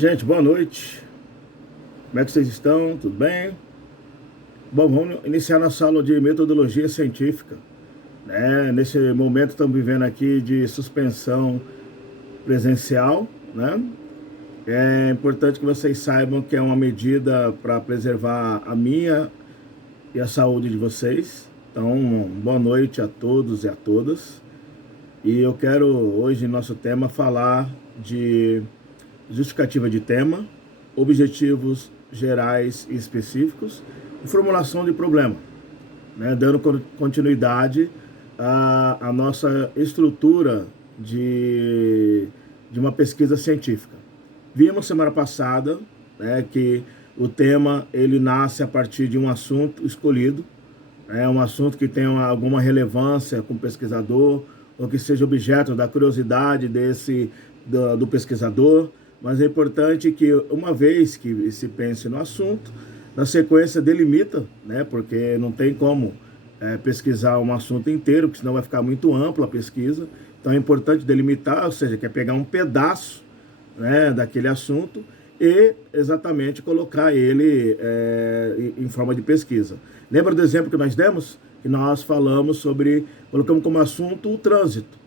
Gente, boa noite. Como é que vocês estão? Tudo bem? Bom, vamos iniciar nossa aula de metodologia científica, né? Nesse momento estamos vivendo aqui de suspensão presencial, né? É importante que vocês saibam que é uma medida para preservar a minha e a saúde de vocês. Então, boa noite a todos e a todas. E eu quero hoje, nosso tema, falar de justificativa de tema, objetivos gerais e específicos e formulação de problema, né? Dando continuidade à nossa estrutura de uma pesquisa científica. Vimos semana passada, né, que o tema ele nasce a partir de um assunto escolhido, um assunto que tenha alguma relevância com o pesquisador, ou que seja objeto da curiosidade do pesquisador, mas é importante que, uma vez que se pense no assunto, na sequência delimita, né, porque não tem como pesquisar um assunto inteiro, porque senão vai ficar muito ampla a pesquisa. Então é importante delimitar, ou seja, que é pegar um pedaço, né, daquele assunto e exatamente colocar ele em forma de pesquisa. Lembra do exemplo que nós demos? Que nós falamos sobre, colocamos como assunto o trânsito.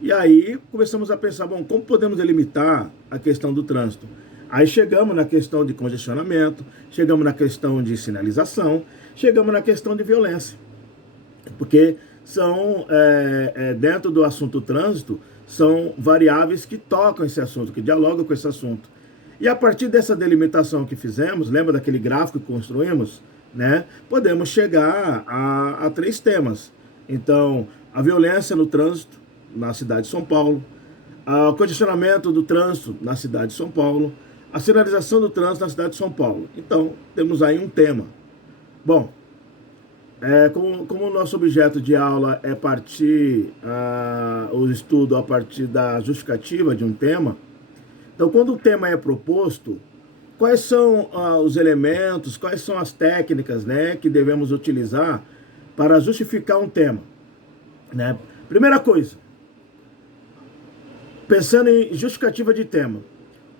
E aí começamos a pensar, bom, como podemos delimitar a questão do trânsito? Aí chegamos na questão de congestionamento, chegamos na questão de sinalização, chegamos na questão de violência. Porque são, dentro do assunto trânsito, são variáveis que tocam esse assunto, que dialogam com esse assunto. E a partir dessa delimitação que fizemos, lembra daquele gráfico que construímos, né? Podemos chegar a 3 temas. Então, a violência no trânsito na cidade de São Paulo, o condicionamento do trânsito na cidade de São Paulo, a sinalização do trânsito na cidade de São Paulo. Então, temos aí um tema. Bom, como o nosso objeto de aula é o estudo a partir da justificativa de um tema, então, quando o tema é proposto, quais são os elementos, quais são as técnicas, né, que devemos utilizar para justificar um tema, né? Primeira coisa, pensando em justificativa de tema,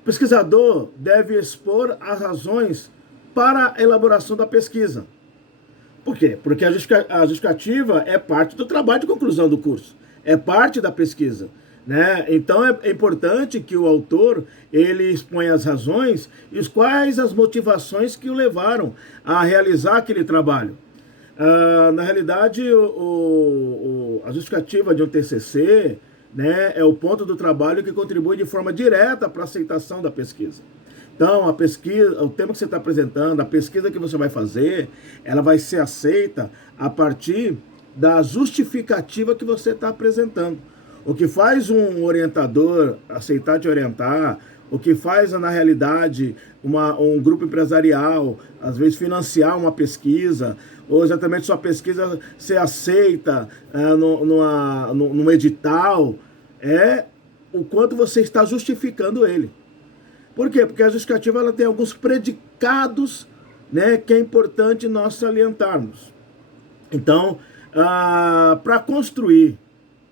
o pesquisador deve expor as razões para a elaboração da pesquisa. Por quê? Porque a justificativa é parte do trabalho de conclusão do curso, é parte da pesquisa, né? Então é importante que o autor ele exponha as razões e quais as motivações que o levaram a realizar aquele trabalho. Na realidade, a justificativa de um TCC, né, é o ponto do trabalho que contribui de forma direta para a aceitação da pesquisa. Então, a pesquisa, o tema que você está apresentando, a pesquisa que você vai fazer, ela vai ser aceita a partir da justificativa que você está apresentando. O que faz um orientador aceitar te orientar, o que faz, na realidade, um grupo empresarial, às vezes, financiar uma pesquisa, ou exatamente sua pesquisa ser aceita num edital, é o quanto você está justificando ele. Por quê? Porque a justificativa ela tem alguns predicados, né, que é importante nós salientarmos. Então, para construir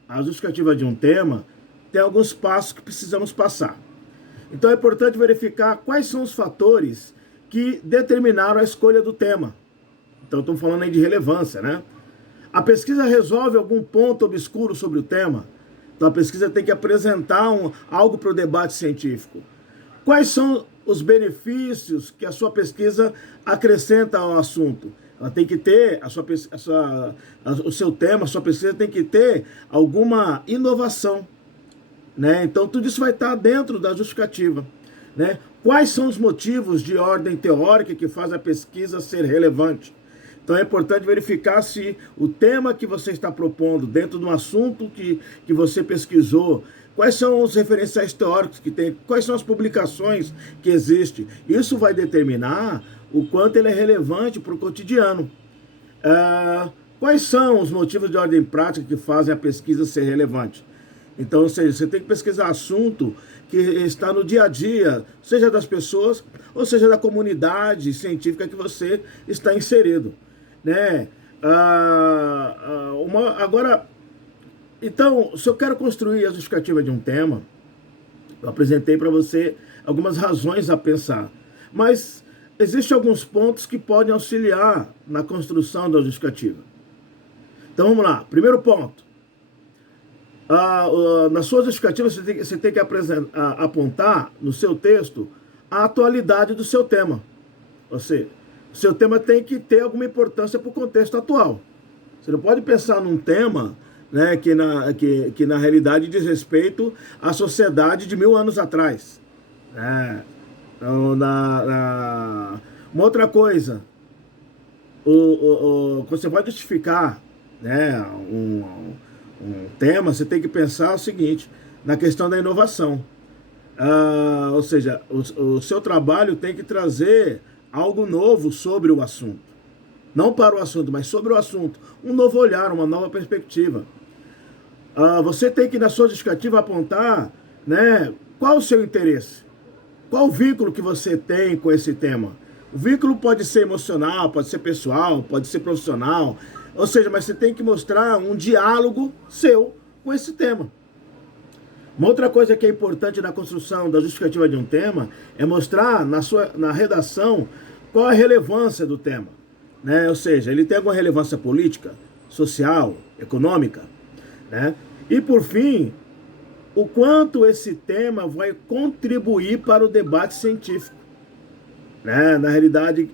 a justificativa de um tema, tem alguns passos que precisamos passar. Então é importante verificar quais são os fatores que determinaram a escolha do tema. Então estamos falando aí de relevância, né? A pesquisa resolve algum ponto obscuro sobre o tema? Então a pesquisa tem que apresentar algo para o debate científico. Quais são os benefícios que a sua pesquisa acrescenta ao assunto? Ela tem que ter, o seu tema, a sua pesquisa tem que ter alguma inovação, né? Então tudo isso vai estar dentro da justificativa, né? Quais são os motivos de ordem teórica que faz a pesquisa ser relevante? Então é importante verificar se o tema que você está propondo dentro de um assunto que você pesquisou, quais são os referenciais teóricos que tem, quais são as publicações que existem. Isso vai determinar o quanto ele é relevante para o cotidiano. Quais são os motivos de ordem prática que fazem a pesquisa ser relevante? Então, ou seja, você tem que pesquisar assunto que está no dia a dia, seja das pessoas, ou seja da comunidade científica que você está inserido, né? Agora, então, se eu quero construir a justificativa de um tema, Eu apresentei para você algumas razões a pensar. Mas existem alguns pontos que podem auxiliar na construção da justificativa. Então vamos lá. Primeiro ponto. Na sua justificativa você tem que apontar no seu texto a atualidade do seu tema. Ou seja, o seu tema tem que ter alguma importância para o contexto atual. Você não pode pensar num tema, né, que na realidade diz respeito à sociedade de 1000 anos atrás. Então, uma outra coisa, você pode justificar, né, um tema, você tem que pensar o seguinte, na questão da inovação. Ou seja, o seu trabalho tem que trazer algo novo sobre o assunto. Não para o assunto, mas sobre o assunto. Um novo olhar, uma nova perspectiva. Você tem que, na sua justificativa, apontar, né, qual o seu interesse. Qual o vínculo que você tem com esse tema. O vínculo pode ser emocional, pode ser pessoal, pode ser profissional. Ou seja, mas você tem que mostrar um diálogo seu com esse tema. Uma outra coisa que é importante na construção da justificativa de um tema é mostrar na redação qual a relevância do tema. Né? Ou seja, ele tem alguma relevância política, social, econômica. Né? E, por fim, o quanto esse tema vai contribuir para o debate científico. Né? Na realidade,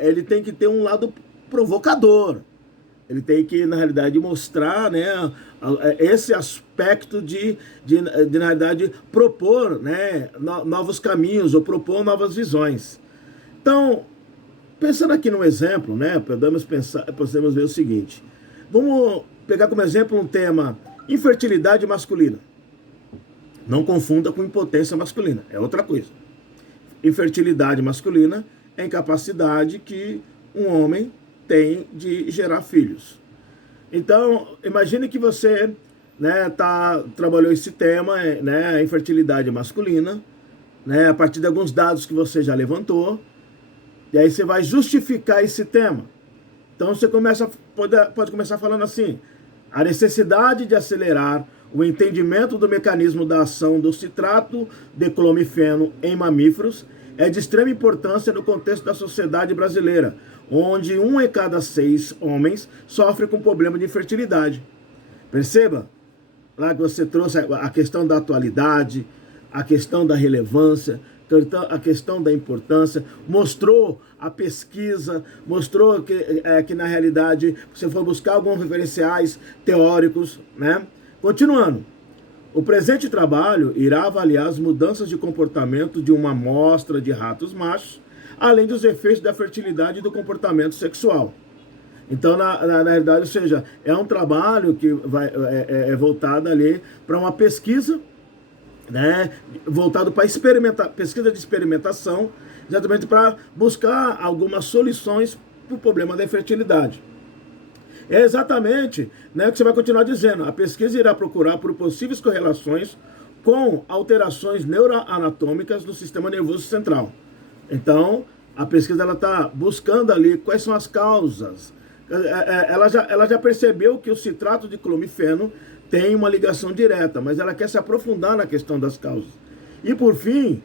ele tem que ter um lado provocador. Ele tem que, na realidade, mostrar, né, esse aspecto na realidade, propor, né, novos caminhos ou propor novas visões. Então, pensando aqui num exemplo, né, podemos ver o seguinte. Vamos pegar como exemplo um tema, infertilidade masculina. Não confunda com impotência masculina, é outra coisa. Infertilidade masculina é a incapacidade que um homem tem de gerar filhos. Então, imagine que você, né, trabalhou esse tema, né, a infertilidade masculina, né, a partir de alguns dados que você já levantou, e aí você vai justificar esse tema. Então você pode começar falando assim, a necessidade de acelerar o entendimento do mecanismo da ação do citrato de clomifeno em mamíferos é de extrema importância no contexto da sociedade brasileira, onde 1 em cada 6 homens sofre com problema de infertilidade. Perceba lá que você trouxe a questão da atualidade, a questão da relevância, a questão da importância, mostrou a pesquisa, mostrou que na realidade você foi buscar alguns referenciais teóricos, né? Continuando. O presente trabalho irá avaliar as mudanças de comportamento de uma amostra de ratos machos, além dos efeitos da fertilidade e do comportamento sexual. Então, na realidade, ou seja, é um trabalho que é voltado ali para uma pesquisa, né, voltado para pesquisa de experimentação, exatamente para buscar algumas soluções para o problema da infertilidade. É exatamente, né, o que você vai continuar dizendo. A pesquisa irá procurar por possíveis correlações com alterações neuroanatômicas no sistema nervoso central. Então, a pesquisa está buscando ali quais são as causas. Ela já percebeu que o citrato de clomifeno tem uma ligação direta, mas ela quer se aprofundar na questão das causas. E, por fim,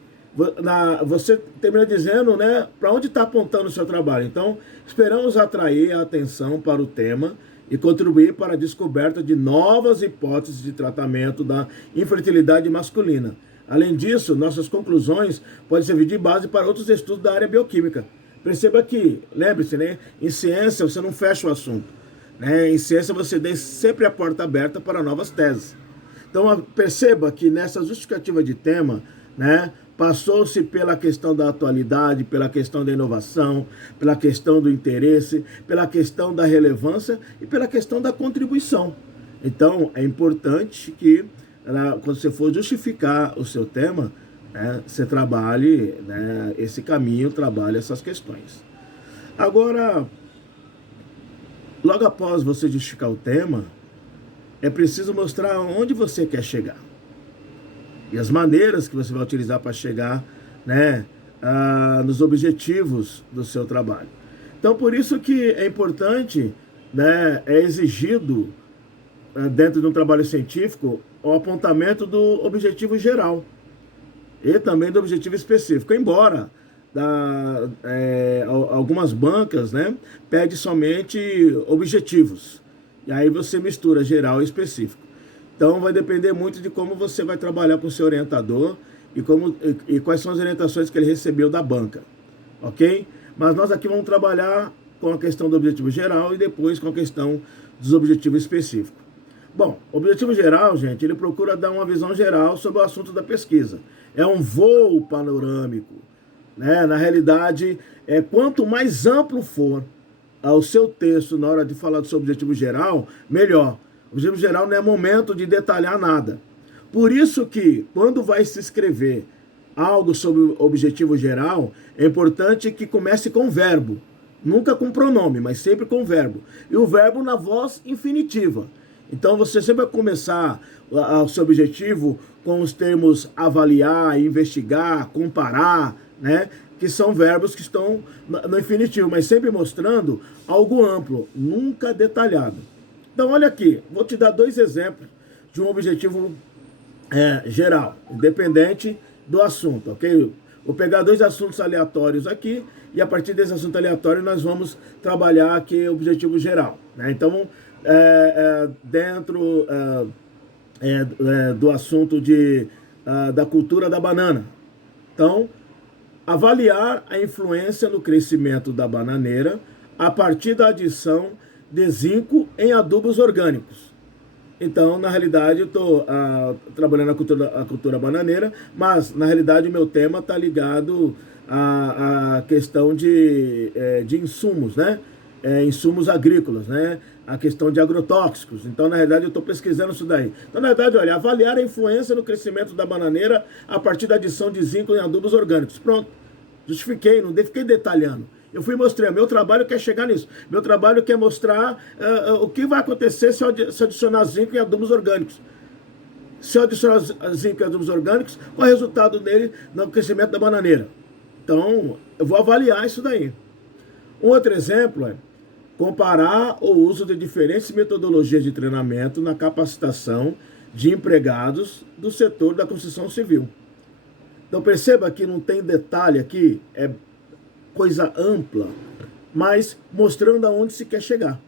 você termina dizendo, né, para onde está apontando o seu trabalho. Então, esperamos atrair a atenção para o tema e contribuir para a descoberta de novas hipóteses de tratamento da infertilidade masculina. Além disso, nossas conclusões podem servir de base para outros estudos da área bioquímica. Perceba que, lembre-se, né, em ciência você não fecha o assunto. Né? Em ciência você deixa sempre a porta aberta para novas teses. Então, perceba que nessa justificativa de tema, né, passou-se pela questão da atualidade, pela questão da inovação, pela questão do interesse, pela questão da relevância e pela questão da contribuição. Então, é importante que, quando você for justificar o seu tema, né, você trabalhe, né, esse caminho, trabalhe essas questões. Agora, logo após você justificar o tema, é preciso mostrar onde você quer chegar. E as maneiras que você vai utilizar para chegar, né, nos objetivos do seu trabalho. Então, por isso que é importante, né, é exigido, dentro de um trabalho científico, o apontamento do objetivo geral. e também do objetivo específico, embora algumas bancas, né, pede somente objetivos, e aí você mistura geral e específico. Então vai depender muito de como você vai trabalhar com o seu orientador e quais são as orientações que ele recebeu da banca, ok? Mas nós aqui vamos trabalhar com a questão do objetivo geral e depois com a questão dos objetivos específicos. Bom, o objetivo geral, gente, ele procura dar uma visão geral sobre o assunto da pesquisa. É um voo panorâmico, né? Na realidade, quanto mais amplo for o seu texto na hora de falar do seu objetivo geral, melhor. O objetivo geral não é momento de detalhar nada. Por isso que, quando vai se escrever algo sobre o objetivo geral, é importante que comece com verbo. Nunca com pronome, mas sempre com verbo. E o verbo na voz infinitiva. Então você sempre vai começar o seu objetivo com os termos avaliar, investigar, comparar, né? Que são verbos que estão no infinitivo, mas sempre mostrando algo amplo, nunca detalhado. Então olha aqui, vou te dar 2 exemplos de um objetivo geral, independente do assunto, ok? Vou pegar 2 assuntos aleatórios aqui e a partir desse assunto aleatório nós vamos trabalhar aqui o objetivo geral, né? Então, dentro do assunto da cultura da banana. Então, avaliar a influência no crescimento da bananeira a partir da adição de zinco em adubos orgânicos. Então, na realidade, eu estou trabalhando a cultura bananeira, mas, na realidade, o meu tema está ligado à questão de insumos, né? Insumos agrícolas, né? A questão de agrotóxicos. Então, na realidade, eu estou pesquisando isso daí. Então, na verdade, olha, avaliar a influência no crescimento da bananeira a partir da adição de zinco em adubos orgânicos. Pronto. Justifiquei, não fiquei detalhando. Eu fui mostrando, meu trabalho quer chegar nisso. Meu trabalho quer mostrar o que vai acontecer se eu adicionar zinco em adubos orgânicos. Se eu adicionar zinco em adubos orgânicos, qual é o resultado dele no crescimento da bananeira? Então, eu vou avaliar isso daí. Um outro exemplo é comparar o uso de diferentes metodologias de treinamento na capacitação de empregados do setor da construção civil. Então perceba que não tem detalhe aqui, é coisa ampla, mas mostrando aonde se quer chegar,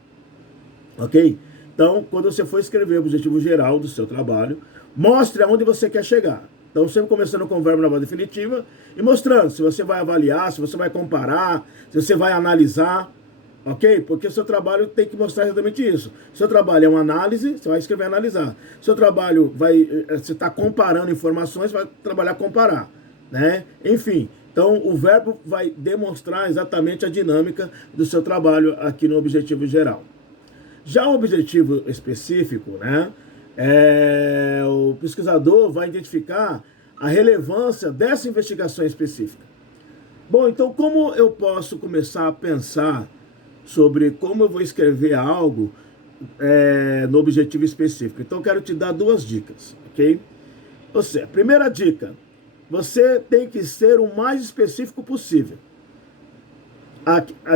ok? Então, quando você for escrever o objetivo geral do seu trabalho, mostre aonde você quer chegar. Então, sempre começando com o verbo na voz definitiva e mostrando se você vai avaliar, se você vai comparar, se você vai analisar, ok? Porque o seu trabalho tem que mostrar exatamente isso. Seu trabalho é uma análise, você vai escrever analisar. Seu trabalho você está comparando informações, vai trabalhar comparar, né? Enfim, então o verbo vai demonstrar exatamente a dinâmica do seu trabalho aqui no objetivo geral. Já o objetivo específico, né? O pesquisador vai identificar a relevância dessa investigação específica. Bom, então como eu posso começar a pensar sobre como eu vou escrever algo no objetivo específico? Então, eu quero te dar 2 dicas, ok? Ou seja, primeira dica, você tem que ser o mais específico possível.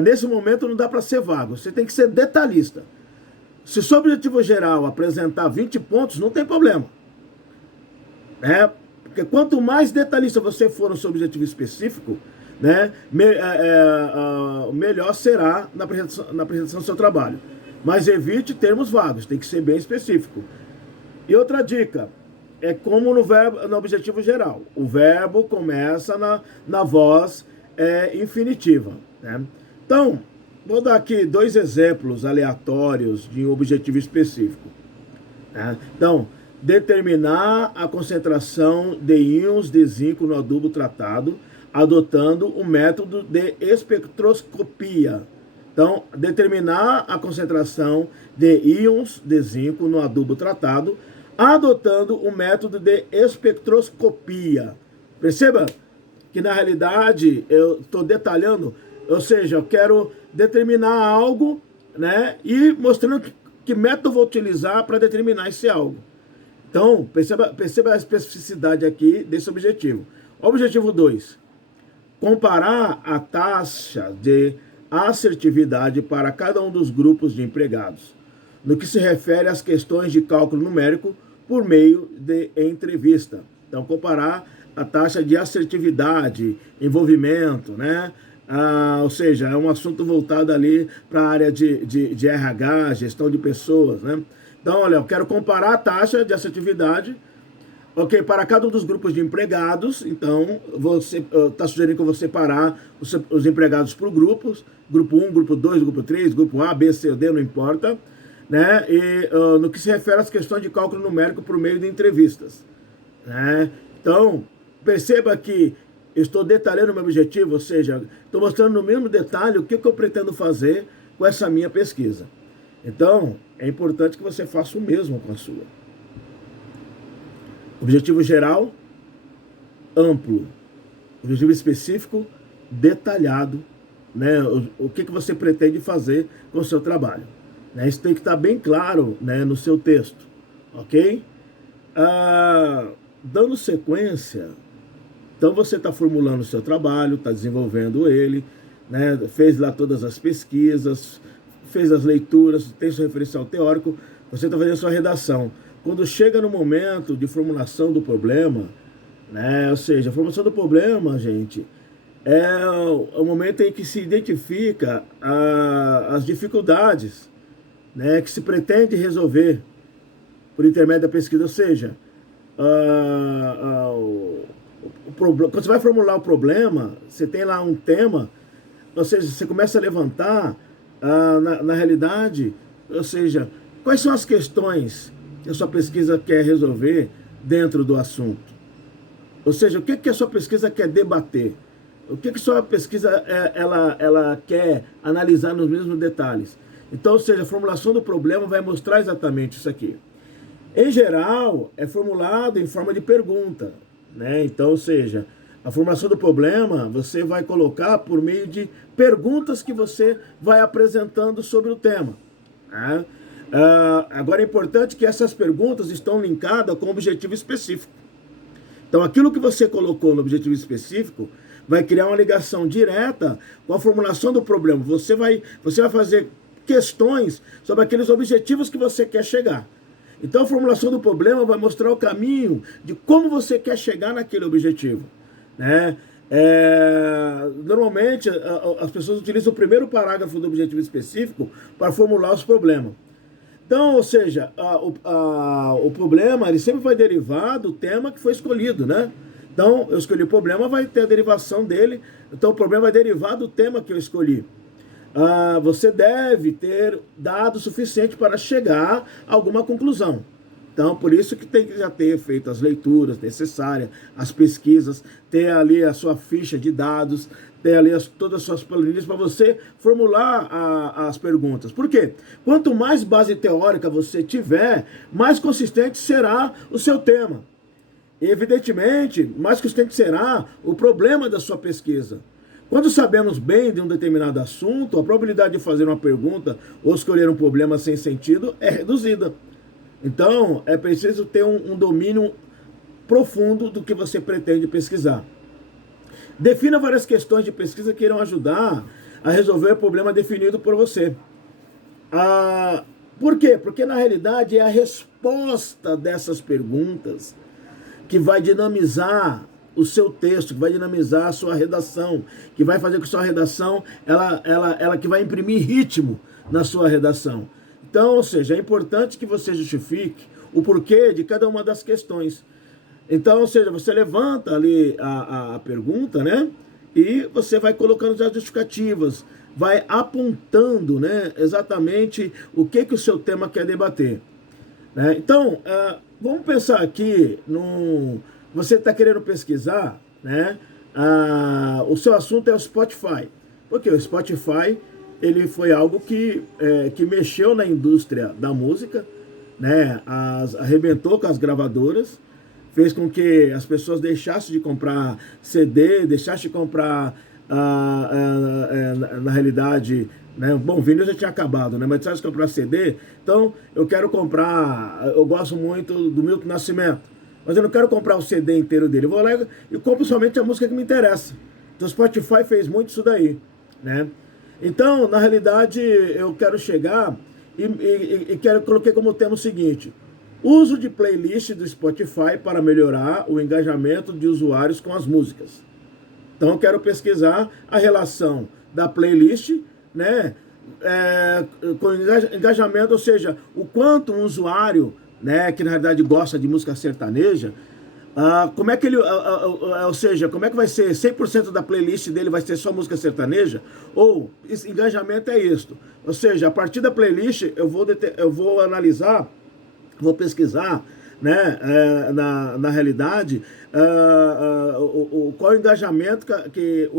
Nesse momento não dá para ser vago, você tem que ser detalhista. Se o seu objetivo geral apresentar 20 pontos, não tem problema. Porque quanto mais detalhista você for no seu objetivo específico, né, melhor será na apresentação do seu trabalho. Mas evite termos vagos, tem que ser bem específico. E outra dica, é como no objetivo geral. O verbo começa na voz infinitiva, né? Então, vou dar aqui 2 exemplos aleatórios de um objetivo específico, né? Então, determinar a concentração de íons de zinco no adubo tratado, adotando o método de espectroscopia. Então, determinar a concentração de íons de zinco no adubo tratado, adotando o método de espectroscopia. Perceba que, na realidade, eu estou detalhando, ou seja, eu quero determinar algo, né, e mostrando que método eu vou utilizar para determinar esse algo. Então, perceba a especificidade aqui desse objetivo. Objetivo 2. Comparar a taxa de assertividade para cada um dos grupos de empregados, no que se refere às questões de cálculo numérico por meio de entrevista. Então, comparar a taxa de assertividade, envolvimento, né? Ou seja, é um assunto voltado ali para a área de RH, gestão de pessoas, né? Então, olha, eu quero comparar a taxa de assertividade, ok, para cada um dos grupos de empregados. Então, você está sugerindo que eu vou separar os empregados por grupos, grupo 1, grupo 2, grupo 3, grupo A, B, C ou D, não importa, né? E no que se refere às questões de cálculo numérico por meio de entrevistas, né? Então, perceba que eu estou detalhando o meu objetivo, ou seja, estou mostrando no mesmo detalhe o que eu pretendo fazer com essa minha pesquisa. Então, é importante que você faça o mesmo com a sua. Objetivo geral, amplo. Objetivo específico, detalhado, né? O que você pretende fazer com o seu trabalho. Né? Isso tem que estar bem claro, né, no seu texto, ok? Dando sequência, então você está formulando o seu trabalho, está desenvolvendo ele, né? Fez lá todas as pesquisas, fez as leituras, tem seu referencial teórico, você está fazendo a sua redação. Quando chega no momento de formulação do problema, né? Ou seja, a formulação do problema, gente, é o momento em que se identifica as dificuldades, né, que se pretende resolver por intermédio da pesquisa. Ou seja, quando você vai formular o problema, você tem lá um tema, ou seja, você começa a levantar, na realidade, ou seja, quais são as questões que a sua pesquisa quer resolver dentro do assunto. Ou seja, o que a sua pesquisa quer debater? O que a sua pesquisa ela quer analisar nos mesmos detalhes? Então, ou seja, a formulação do problema vai mostrar exatamente isso aqui. Em geral, é formulado em forma de pergunta, né? Então, ou seja, a formulação do problema você vai colocar por meio de perguntas que você vai apresentando sobre o tema, né? Agora é importante que essas perguntas estão linkadas com um objetivo específico. Então, aquilo que você colocou no objetivo específico vai criar uma ligação direta com a formulação do problema. Você vai fazer questões sobre aqueles objetivos que você quer chegar. Então, a formulação do problema vai mostrar o caminho de como você quer chegar naquele objetivo, né? Normalmente, as pessoas utilizam o primeiro parágrafo do objetivo específico para formular os problemas. Então, ou seja, o problema ele sempre vai derivar do tema que foi escolhido, né? Então, eu escolhi o problema, vai ter a derivação dele. Então, o problema vai derivar do tema que eu escolhi. Você deve ter dados suficientes para chegar a alguma conclusão. Então, por isso que tem que já ter feito as leituras necessárias, as pesquisas, ter ali a sua ficha de dados, ter ali todas as suas planilhas para você formular as perguntas. Por quê? Quanto mais base teórica você tiver, mais consistente será o seu tema. E, evidentemente, mais consistente será o problema da sua pesquisa. Quando sabemos bem de um determinado assunto, a probabilidade de fazer uma pergunta ou escolher um problema sem sentido é reduzida. Então, é preciso ter um domínio profundo do que você pretende pesquisar. Defina várias questões de pesquisa que irão ajudar a resolver o problema definido por você. Por quê? Porque, na realidade, é a resposta dessas perguntas que vai dinamizar o seu texto, que vai dinamizar a sua redação, que vai fazer com que a sua redação, ela que vai imprimir ritmo na sua redação. Então, ou seja, é importante que você justifique o porquê de cada uma das questões. Então, ou seja, você levanta ali a pergunta, né? E você vai colocando as justificativas, vai apontando, né, exatamente o que o seu tema quer debater, né? Então, vamos pensar aqui você está querendo pesquisar, né? O seu assunto é o Spotify. Porque o Spotify ele foi algo que mexeu na indústria da música, né? Arrebentou com as gravadoras, fez com que as pessoas deixassem de comprar CD, deixassem de comprar, na realidade, né? Bom, vinil já tinha acabado, né? Mas deixassem de comprar CD. Então, eu quero comprar, eu gosto muito do Milton Nascimento, mas eu não quero comprar o CD inteiro dele. Eu vou lá e compro somente a música que me interessa. Então, o Spotify fez muito isso daí, né? Então, na realidade, eu quero chegar e coloquei como tema o seguinte: Uso de playlist do Spotify para melhorar o engajamento de usuários com as músicas. Então, eu quero pesquisar a relação da playlist, né, com engajamento, ou seja, o quanto um usuário, né, que na realidade gosta de música sertaneja, como é que ele, ou seja, como é que vai ser 100% da playlist dele vai ser só música sertaneja? Ou engajamento é isto. Ou seja, a partir da playlist eu vou analisar, vou pesquisar, né, na realidade, qual é o engajamento que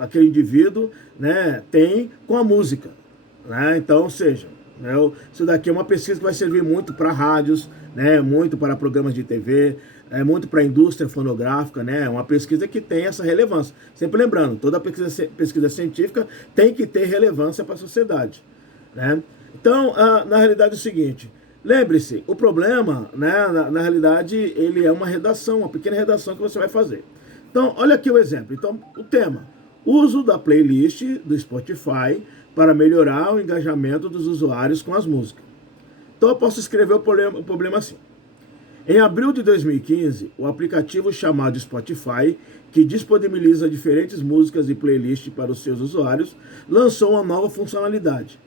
aquele indivíduo, né, tem com a música. Né? Então, ou seja, né, isso daqui é uma pesquisa que vai servir muito para rádios, né, muito para programas de TV, muito para a indústria fonográfica, né, uma pesquisa que tem essa relevância. Sempre lembrando, toda pesquisa científica tem que ter relevância para a sociedade. Né? Então, na realidade é o seguinte, lembre-se, o problema, né, na realidade, ele é uma redação, uma pequena redação que você vai fazer. Então, olha aqui o exemplo. Então, o tema, uso da playlist do Spotify para melhorar o engajamento dos usuários com as músicas. Então, eu posso escrever o problema assim. Em abril de 2015, o aplicativo chamado Spotify, que disponibiliza diferentes músicas e playlists para os seus usuários, lançou uma nova funcionalidade.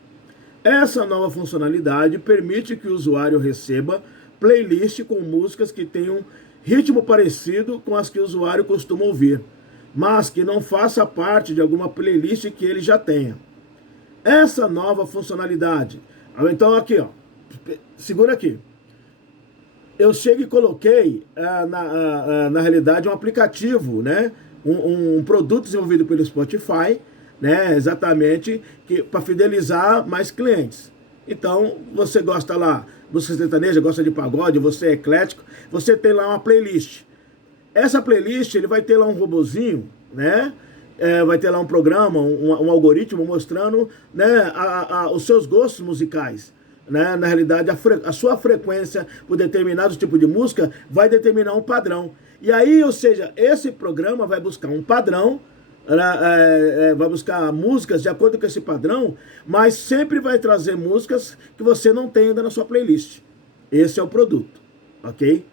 Essa nova funcionalidade permite que o usuário receba playlist com músicas que tenham ritmo parecido com as que o usuário costuma ouvir, mas que não faça parte de alguma playlist que ele já tenha. Essa nova funcionalidade, então aqui, ó, segura aqui. Eu chego e coloquei, na realidade, um aplicativo, né? Um produto desenvolvido pelo Spotify, né? Exatamente, para fidelizar mais clientes. Então, você gosta lá, música sertaneja, gosta de pagode, você é eclético, você tem lá uma playlist. Essa playlist, ele vai ter lá um robozinho, né? Vai ter lá um programa, um algoritmo mostrando, né, os seus gostos musicais. Né? Na realidade, a sua frequência por determinado tipo de música vai determinar um padrão. E aí, ou seja, esse programa vai buscar um padrão, vai buscar músicas de acordo com esse padrão, mas sempre vai trazer músicas que você não tem ainda na sua playlist. Esse é o produto, ok?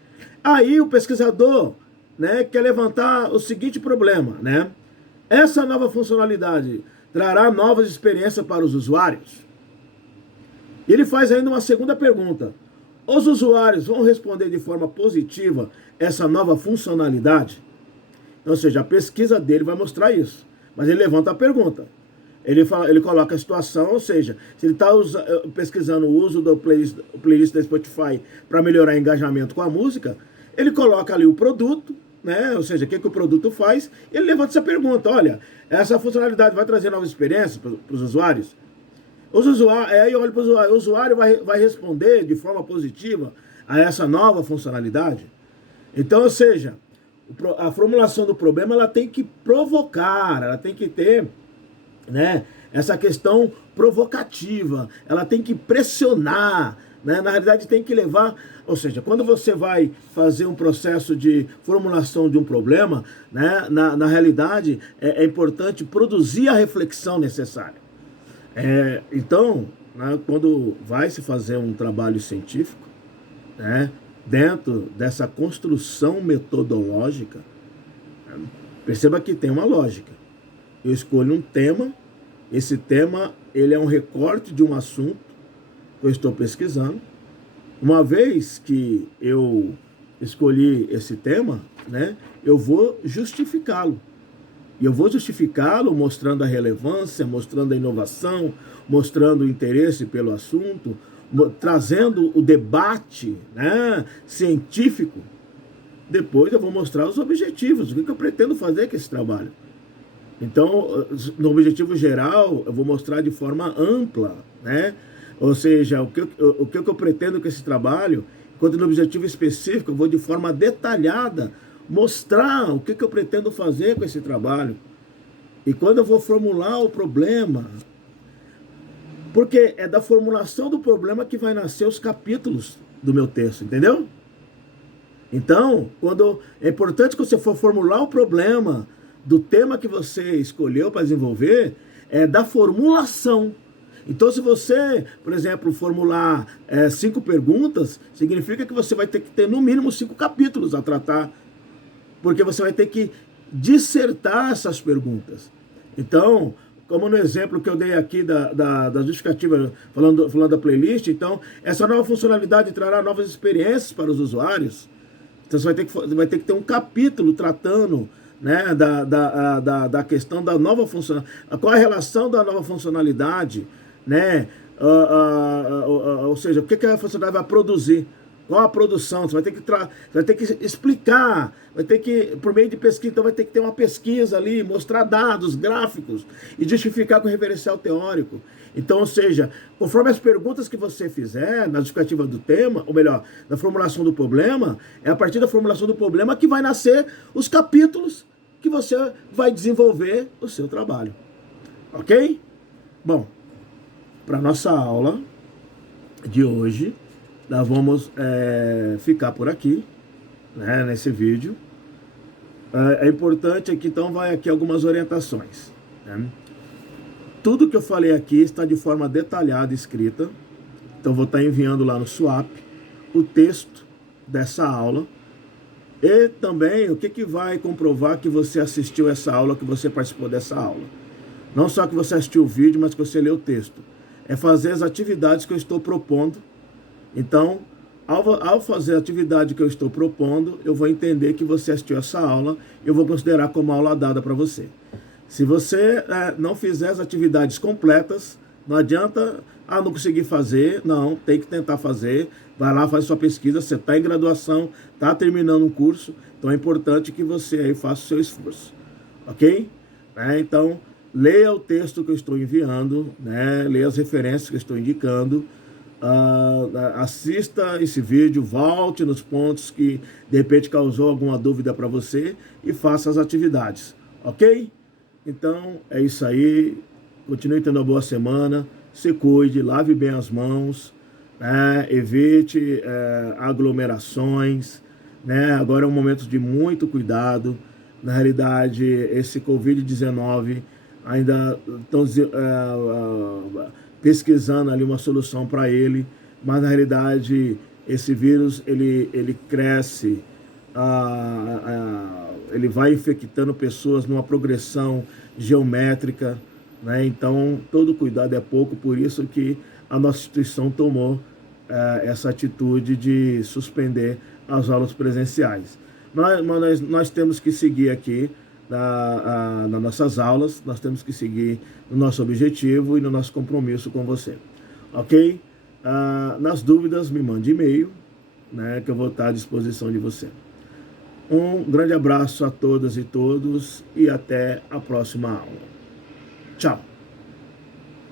Aí o pesquisador, né, quer levantar o seguinte problema, né? Essa nova funcionalidade trará novas experiências para os usuários? Ele faz ainda uma segunda pergunta. Os usuários vão responder de forma positiva essa nova funcionalidade? Ou seja, a pesquisa dele vai mostrar isso. Mas ele levanta a pergunta. Ele coloca a situação, ou seja, se ele está pesquisando o uso do playlist da Spotify para melhorar o engajamento com a música, ele coloca ali o produto, né? Ou seja, o que o produto faz, e ele levanta essa pergunta. Olha, essa funcionalidade vai trazer novas experiências para os usuários? Aí olha para o usuário vai responder de forma positiva a essa nova funcionalidade. Então, ou seja, a formulação do problema ela tem que provocar, ela tem que ter, né, essa questão provocativa, ela tem que pressionar, né, na realidade tem que levar, ou seja, quando você vai fazer um processo de formulação de um problema, né, na realidade é importante produzir a reflexão necessária. Então, né, quando vai se fazer um trabalho científico, né, dentro dessa construção metodológica, perceba que tem uma lógica. Eu escolho um tema, esse tema ele é um recorte de um assunto que eu estou pesquisando. Uma vez que eu escolhi esse tema, né, eu vou justificá-lo. E eu vou justificá-lo mostrando a relevância, mostrando a inovação, mostrando o interesse pelo assunto, trazendo o debate, né, científico. Depois eu vou mostrar os objetivos, o que eu pretendo fazer com esse trabalho. Então, no objetivo geral, eu vou mostrar de forma ampla, né? Ou seja, o que eu pretendo com esse trabalho, enquanto no objetivo específico, eu vou de forma detalhada mostrar o que eu pretendo fazer com esse trabalho. E quando eu vou formular o problema, porque é da formulação do problema que vai nascer os capítulos do meu texto, entendeu? Então, é importante que você for formular o problema do tema que você escolheu para desenvolver, da formulação. Então, se você, por exemplo, formular 5 perguntas, significa que você vai ter que ter no mínimo 5 capítulos a tratar, porque você vai ter que dissertar essas perguntas. Então, como no exemplo que eu dei aqui da justificativa, falando da playlist, então, essa nova funcionalidade trará novas experiências para os usuários. Então, você vai ter que ter um capítulo tratando, né, da questão da nova funcionalidade, qual a relação da nova funcionalidade, né, ou seja, o que a funcionalidade vai produzir, qual a produção, você vai ter que explicar, vai ter que, por meio de pesquisa, então vai ter que ter uma pesquisa ali, mostrar dados, gráficos, e justificar com referencial teórico. Então, ou seja, conforme as perguntas que você fizer na justificativa do tema, ou melhor, na formulação do problema, é a partir da formulação do problema que vai nascer os capítulos que você vai desenvolver o seu trabalho. Ok? Bom, para a nossa aula de hoje, nós vamos ficar por aqui, né, nesse vídeo. É importante aqui, então, vai aqui algumas orientações, né? Tudo que eu falei aqui está de forma detalhada escrita, então vou estar enviando lá no Swap o texto dessa aula e também o que vai comprovar que você assistiu essa aula, que você participou dessa aula. Não só que você assistiu o vídeo, mas que você leu o texto. É fazer as atividades que eu estou propondo. Então, ao fazer a atividade que eu estou propondo, eu vou entender que você assistiu essa aula, eu vou considerar como aula dada para você. Se você não fizer as atividades completas, não adianta, não consegui fazer, não, tem que tentar fazer, vai lá, faz sua pesquisa, você está em graduação, está terminando um curso, então é importante que você aí faça o seu esforço, ok? Então, leia o texto que eu estou enviando, né? Leia as referências que eu estou indicando, assista esse vídeo, volte nos pontos que de repente causou alguma dúvida para você e faça as atividades, ok? Então é isso aí, continue tendo uma boa semana, se cuide, lave bem as mãos, né? Evite aglomerações, né? Agora é um momento de muito cuidado. Na realidade, esse Covid-19 ainda estão pesquisando ali uma solução para ele, mas na realidade esse vírus ele cresce, ele vai infectando pessoas numa progressão geométrica, né? Então todo cuidado é pouco, por isso que a nossa instituição tomou essa atitude de suspender as aulas presenciais. Nós temos que seguir aqui nas nossas aulas, nós temos que seguir no nosso objetivo e no nosso compromisso com você, ok? Nas dúvidas, me mande e-mail, né, que eu vou estar à disposição de você. Um grande abraço a todas e todos e até a próxima aula. Tchau!